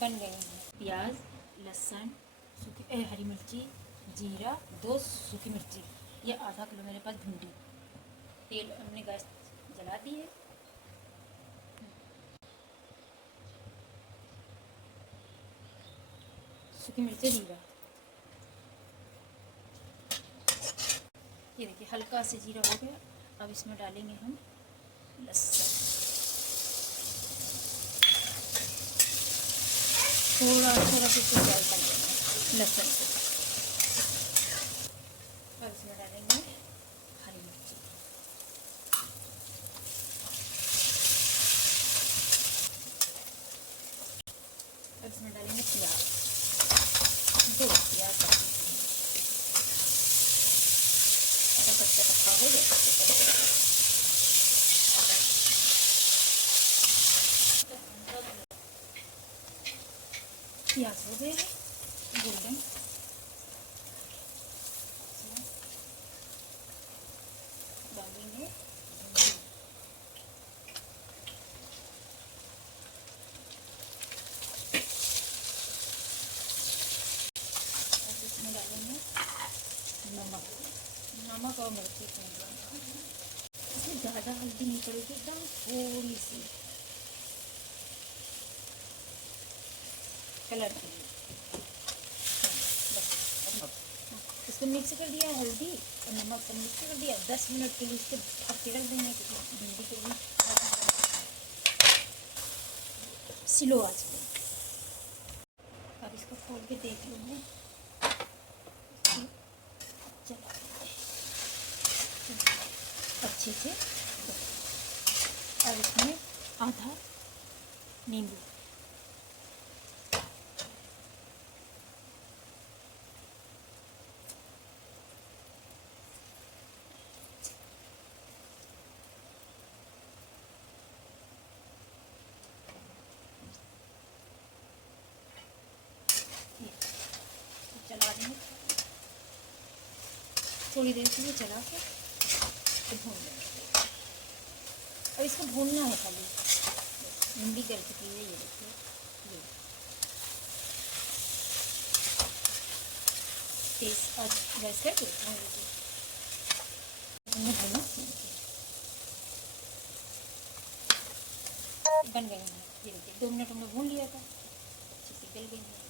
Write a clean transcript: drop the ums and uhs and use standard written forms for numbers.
बन गए हैं। प्याज, लहसुन, हरी मिर्ची, जीरा, 2 सूखी मिर्ची, ये आधा किलो मेरे पास भिंडी। तेल हमने गैस जला दी है। सूखी मिर्ची, जीरा, ये देखिए हल्का से जीरा हो गया। अब इसमें डालेंगे हम लहसुन, थोड़ा थोड़ा सा फ्राई कर लेंगे लहसुन को। अब इसमें डालेंगे हरी मिर्ची, अब इसमें डालेंगे प्याज, 2 प्याज डालेंगे। अगर कच्चा पक्का हो जाए प्याज हो गए गोल्डन। डालेंगे इसमें डालेंगे नमक और मिर्ची। इसमें ज़्यादा हल्दी नहीं पड़ेगी, एकदम थोड़ी सी कलर के लिए। इसको मिक्स कर दिया, हल्दी और नमक सब मिक्स कर दिया। 10 मिनट के लिए इसको ढक के रख देंगे भिंडी के लिए स्लो आंच पे। अब इसको खोल के देख लेंगे, अच्छे से। और इसमें आधा नींबू, चला देंगे थोड़ी देर के लिए, चला के तो भून लेंगे। और इसको भूनना है खाली, भिंडी गल चुकी है। ये देखिए, ये तेज गैस करके बन गई हैं। ये देखिए 2 मिनट हमने भून लिया था, अच्छे से गल गई है।